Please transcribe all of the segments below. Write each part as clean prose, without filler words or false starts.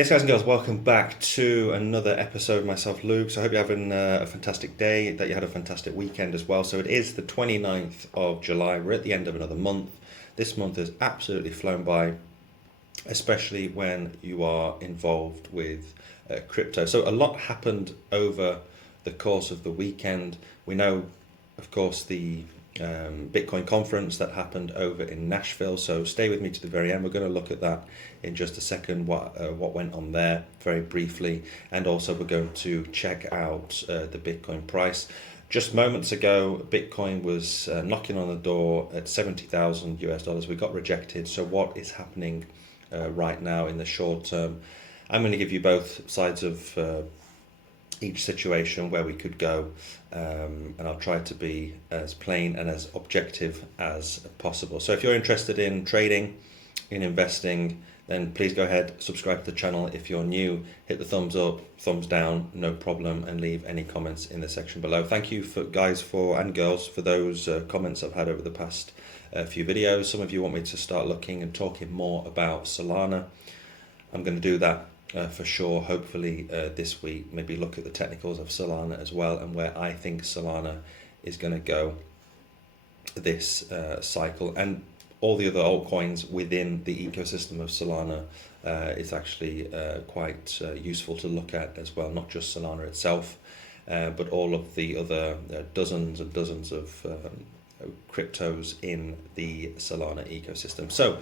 Yes, guys and girls, welcome back to another episode of myself, Luke. So I hope you're having a fantastic day, that you had a fantastic weekend as well. So it is the 29th of July. We're at the end of another month. This month has absolutely flown by, especially when you are involved with crypto. So a lot happened over the course of the weekend. We know, of course, the Bitcoin conference that happened over in Nashville. So stay with me to the very end. We're going to look at that in just a second, what went on there very briefly, and also we're going to check out the Bitcoin price. Just moments ago, Bitcoin was knocking on the door at 70,000 US dollars. We got rejected. So what is happening right now in the short term? I'm going to give you both sides of each situation where we could go, and I'll try to be as plain and as objective as possible. So if you're interested in trading, in investing, then please go ahead, subscribe to the channel. If you're new, hit the thumbs up, thumbs down, no problem, and leave any comments in the section below. Thank you for guys and girls for those comments I've had over the past few videos. Some of you want me to start looking and talking more about Solana. I'm going to do that for sure, hopefully this week. Maybe look at the technicals of Solana as well, and where I think Solana is going to go this cycle, and all the other altcoins within the ecosystem of Solana is actually quite useful to look at as well, not just Solana itself, but all of the other dozens and dozens of cryptos in the Solana ecosystem. So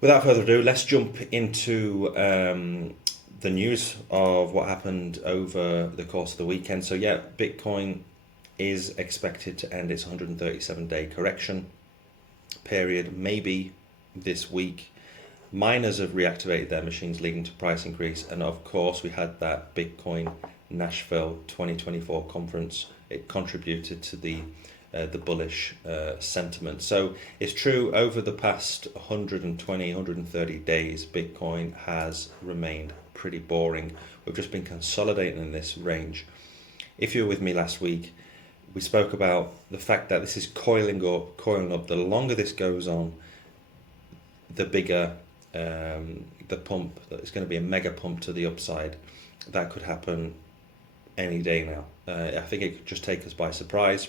without further ado, let's jump into the news of what happened over the course of the weekend. So yeah, Bitcoin is expected to end its 137-day correction period, maybe this week. Miners have reactivated their machines, leading to price increase. And of course, we had that Bitcoin Nashville 2024 conference. It contributed to the bullish sentiment. So it's true, over the past 120, 130 days, Bitcoin has remained pretty boring. We've just been consolidating in this range. If you were with me last week, we spoke about the fact that this is coiling up. The longer this goes on, the bigger the pump. It's going to be a mega pump to the upside. That could happen any day now. I think it could just take us by surprise.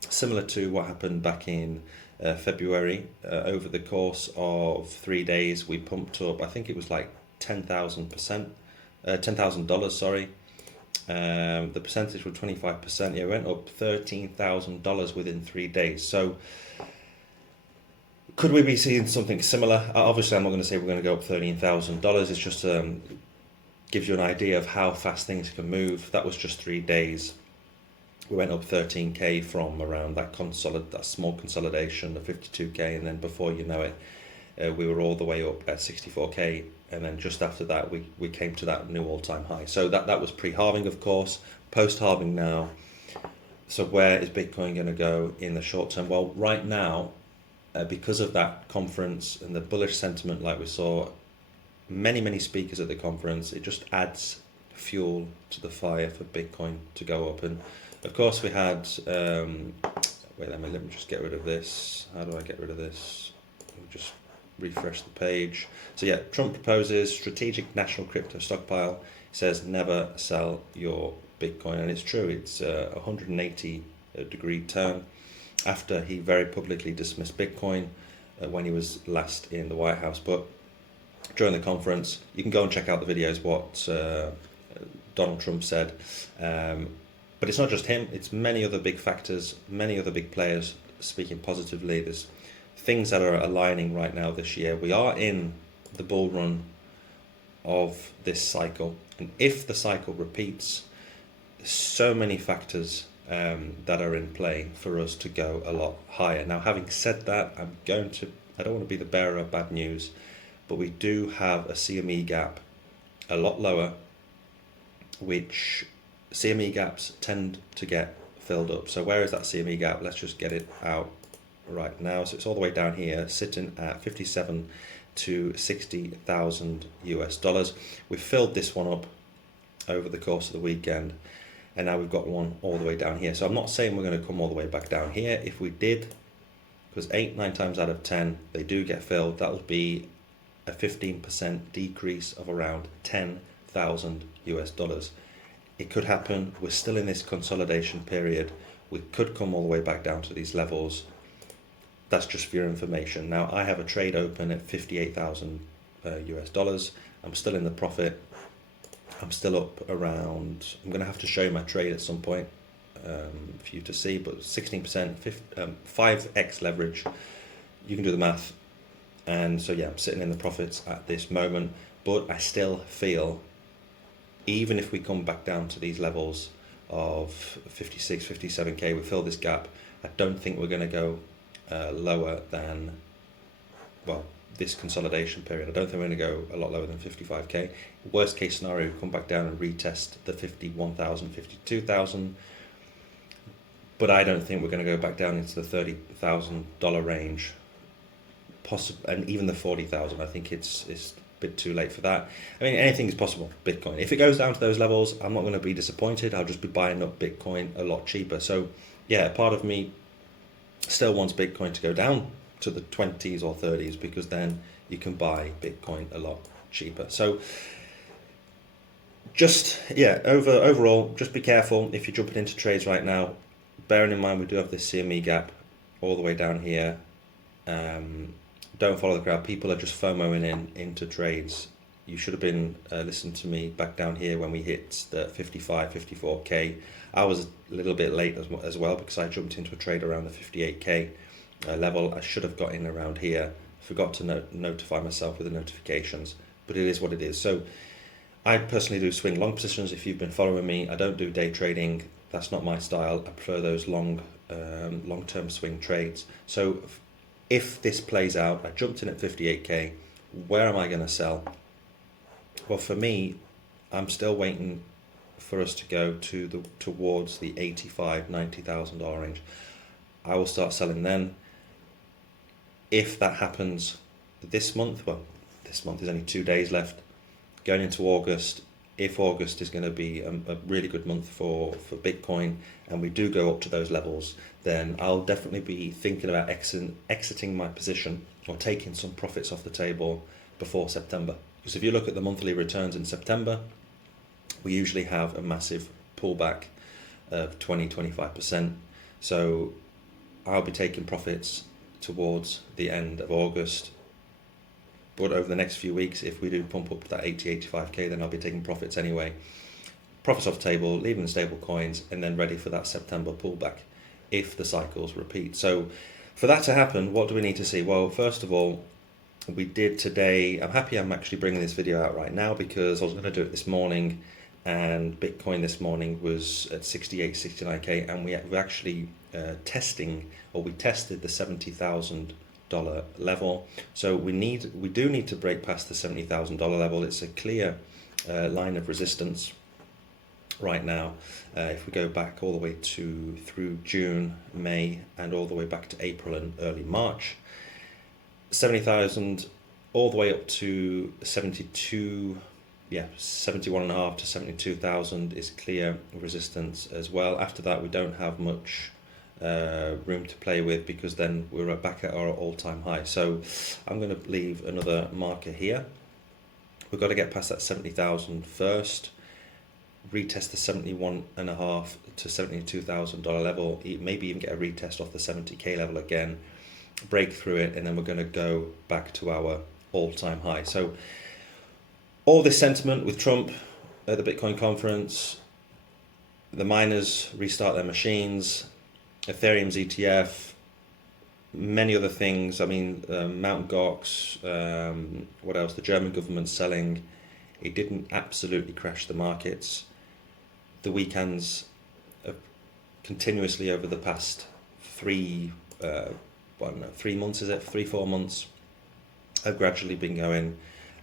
Similar to what happened back in February. Over the course of 3 days, we pumped up, I think it was like $10,000, sorry. The percentage was 25%. Yeah, it went up $13,000 within 3 days. So could we be seeing something similar? Obviously, I'm not going to say we're going to go up $13,000. It's just gives you an idea of how fast things can move. That was just 3 days. We went up 13k from around that small consolidation of 52k, and then before you know it, we were all the way up at 64k, and then just after that we came to that new all-time high. So that was pre-halving, of course. Post-halving now. So where is Bitcoin going to go in the short term? Well, right now, because of that conference and the bullish sentiment, like we saw, many speakers at the conference, it just adds fuel to the fire for Bitcoin to go up. And of course we had wait, let me just get rid of this. How do I get rid of this? Just refresh the page. So yeah, Trump proposes strategic national crypto stockpile. He says never sell your Bitcoin, and it's true. It's a 180-degree turn after he very publicly dismissed Bitcoin when he was last in the White House. But during the conference, you can go and check out the videos what Donald Trump said. But it's not just him, it's many other big factors, many other big players speaking positively. There's things that are aligning right now this year. We are in the bull run of this cycle, and if the cycle repeats, there's so many factors that are in play for us to go a lot higher. Now, having said that, I don't want to be the bearer of bad news, but we do have a CME gap a lot lower, which CME gaps tend to get filled up. So where is that CME gap? Let's just get it out right now. So it's all the way down here, sitting at 57 to 60,000 US dollars. We've filled this one up over the course of the weekend, and now we've got one all the way down here. So I'm not saying we're going to come all the way back down here. If we did, because 8-9 times out of 10 they do get filled, that would be a 15% decrease of around 10,000 US dollars. It could happen. We're still in this consolidation period. We could come all the way back down to these levels. That's just for your information. Now, I have a trade open at 58,000 US dollars. I'm still in the profit. I'm still up around, I'm going to have to show you my trade at some point for you to see, but 16%, 5x leverage. You can do the math. And so, yeah, I'm sitting in the profits at this moment, but I still feel, even if we come back down to these levels of 56, 57K, we fill this gap, I don't think we're going to go lower than, well, this consolidation period. I don't think we're going to go a lot lower than 55K. Worst case scenario, we come back down and retest the 51,000, 52,000. But I don't think we're going to go back down into the $30,000 range, and even the 40,000. I think it's a bit too late for that. I mean, anything is possible, Bitcoin. If it goes down to those levels, I'm not going to be disappointed. I'll just be buying up Bitcoin a lot cheaper. So yeah, part of me still wants Bitcoin to go down to the 20s or 30s, because then you can buy Bitcoin a lot cheaper. So just, yeah, overall, just be careful if you're jumping into trades right now. Bearing in mind we do have this CME gap all the way down here. Don't follow the crowd. People are just FOMOing into trades. You should have been listening to me back down here when we hit the 55, 54K. I was a little bit late as well, because I jumped into a trade around the 58K level. I should have got in around here. Forgot to notify myself with the notifications, but it is what it is. So I personally do swing long positions. If you've been following me, I don't do day trading. That's not my style. I prefer those long-term swing trades. So if this plays out, I jumped in at 58K, where am I going to sell? Well, for me, I'm still waiting for us to go towards the $85,000, $90,000 range. I will start selling then. If that happens this month, well, this month is only 2 days left. Going into August, if August is going to be a really good month for Bitcoin, and we do go up to those levels, then I'll definitely be thinking about exiting my position or taking some profits off the table before September. Because if you look at the monthly returns in September, we usually have a massive pullback of 20-25%. So I'll be taking profits towards the end of August. But over the next few weeks, if we do pump up to that 80-85K, then I'll be taking profits anyway. Profits off the table, leaving the stable coins, and then ready for that September pullback if the cycles repeat. So for that to happen, what do we need to see? Well, first of all, we did today, I'm happy I'm actually bringing this video out right now, because I was going to do it this morning, and Bitcoin this morning was at 68, 69K, and we actually we tested the $70,000 level. So we do need to break past the $70,000 level. It's a clear line of resistance right now. If we go back all the way through June, May, and all the way back to April and early March, 70,000 all the way up to 71.5 to 72,000 is clear resistance as well. After that, we don't have much room to play with, because then we're back at our all-time high. So I'm going to leave another marker here. We've got to get past that 70,000 first, retest the 71.5 to $72,000 level, maybe even get a retest off the 70K level again, break through it, and then we're going to go back to our all-time high. So all this sentiment with Trump at the Bitcoin conference, the miners restart their machines, Ethereum's ETF, many other things. I mean, Mt. Gox, what else? The German government selling. It didn't absolutely crash the markets. The weekends continuously over the past 3 months, is it? 3-4 months have gradually been going,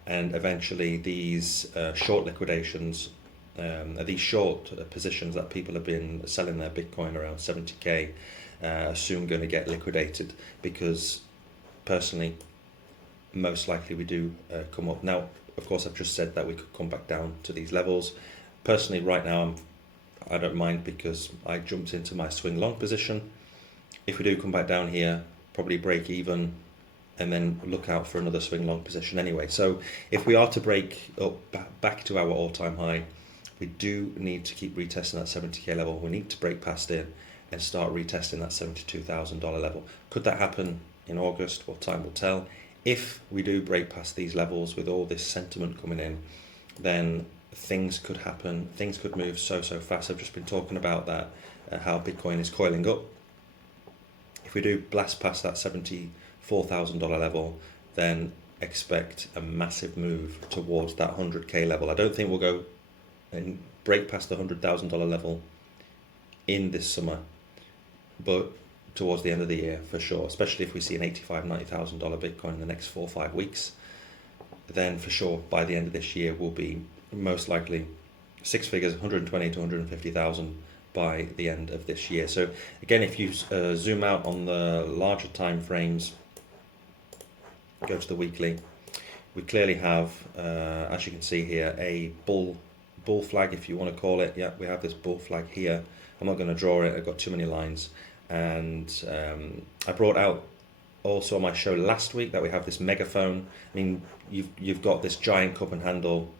and eventually these short liquidations, these short positions that people have been selling their Bitcoin around 70K are soon going to get liquidated, because personally, most likely we do come up. Now, of course, I've just said that we could come back down to these levels. Personally, right now, I don't mind, because I jumped into my swing long position. If we do come back down here, probably break even and then look out for another swing long position anyway. So if we are to break up back to our all-time high, we do need to keep retesting that 70k level. We need to break past it and start retesting that $72,000 level. Could that happen in August? Well, time will tell. If we do break past these levels with all this sentiment coming in, then things could happen. Things could move so fast. I've just been talking about that, how Bitcoin is coiling up. If we do blast past that $74,000 level, then expect a massive move towards that 100k level. I don't think we'll go and break past the $100,000 level in this summer, but towards the end of the year for sure, especially if we see an $85,000, $90,000 Bitcoin in the next 4 or 5 weeks, then for sure by the end of this year we'll be most likely six figures, 120 to 150,000 by the end of this year. So again, if you zoom out on the larger time frames, go to the weekly, we clearly have, as you can see here, a bull flag, if you want to call it. Yeah, we have this bull flag here. I'm not going to draw it, I've got too many lines. And I brought out also on my show last week that we have this megaphone. I mean, you've got this giant cup and handle.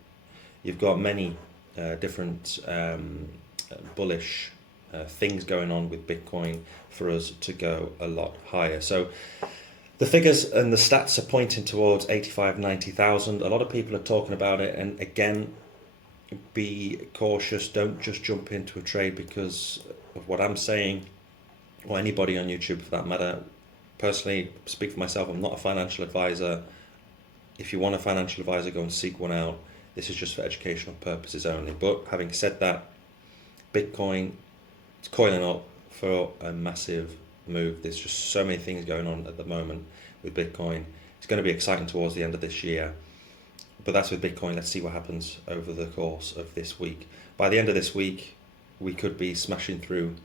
You've got many different bullish things going on with Bitcoin for us to go a lot higher. So the figures and the stats are pointing towards 85, 90,000. A lot of people are talking about it, and again, be cautious. Don't just jump into a trade because of what I'm saying, or anybody on YouTube for that matter. Personally, speak for myself, I'm not a financial advisor. If you want a financial advisor, go and seek one out. This is just for educational purposes only. But having said that, Bitcoin is coiling up for a massive move. There's just so many things going on at the moment with Bitcoin. It's going to be exciting towards the end of this year. But that's with Bitcoin. Let's see what happens over the course of this week. By the end of this week, we could be smashing through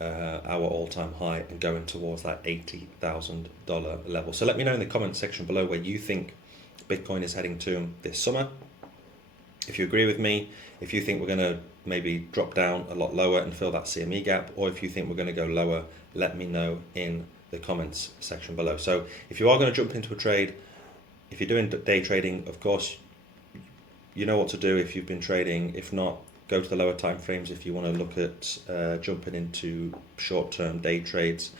our all-time high and going towards that $80,000 level. So let me know in the comment section below where you think Bitcoin is heading to this summer. If you agree with me, if you think we're going to maybe drop down a lot lower and fill that CME gap, or if you think we're going to go lower, let me know in the comments section below. So if you are going to jump into a trade, if you're doing day trading, of course, you know what to do if you've been trading. If not, go to the lower time frames if you want to look at jumping into short-term day trades,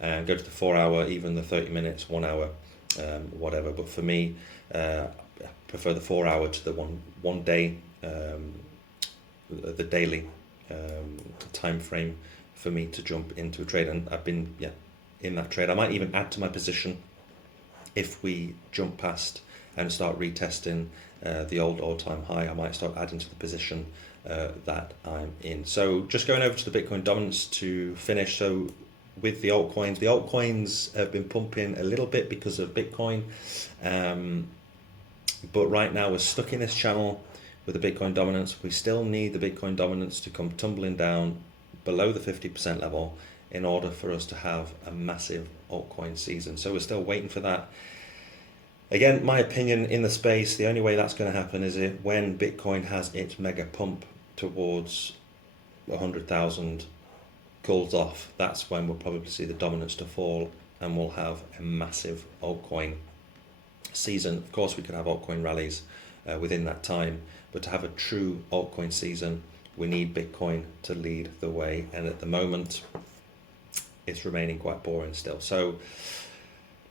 and go to the 4 hour, even the 30 minutes, 1 hour, whatever. But for me, I prefer the 4 hour to the one day, the daily time frame for me to jump into a trade. And I've been in that trade. I might even add to my position if we jump past and start retesting the old all-time high. I might start adding to the position that I'm in. So just going over to the Bitcoin dominance to finish. So with the altcoins have been pumping a little bit because of Bitcoin, but right now we're stuck in this channel with the Bitcoin dominance. We still need the Bitcoin dominance to come tumbling down below the 50% level in order for us to have a massive altcoin season. So we're still waiting for that. Again, my opinion in the space, the only way that's going to happen is when Bitcoin has its mega pump towards 100,000 cools off. That's when we'll probably see the dominance to fall, and we'll have a massive altcoin season. Of course, we could have altcoin rallies within that time, but to have a true altcoin season, we need Bitcoin to lead the way. And at the moment, it's remaining quite boring still. So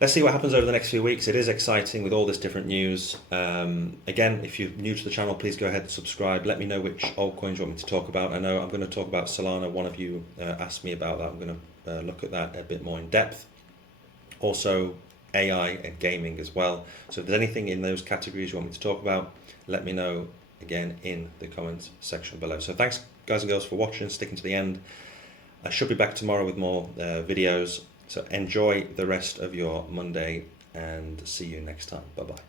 let's see what happens over the next few weeks. It is exciting with all this different news. Again, if you're new to the channel, please go ahead and subscribe. Let me know which altcoins you want me to talk about. I know I'm going to talk about Solana. One of you asked me about that. I'm going to look at that a bit more in depth. Also, AI and gaming as well. So if there's anything in those categories you want me to talk about, let me know again in the comments section below. So thanks guys and girls for watching, sticking to the end. I should be back tomorrow with more videos. So enjoy the rest of your Monday and see you next time. Bye-bye.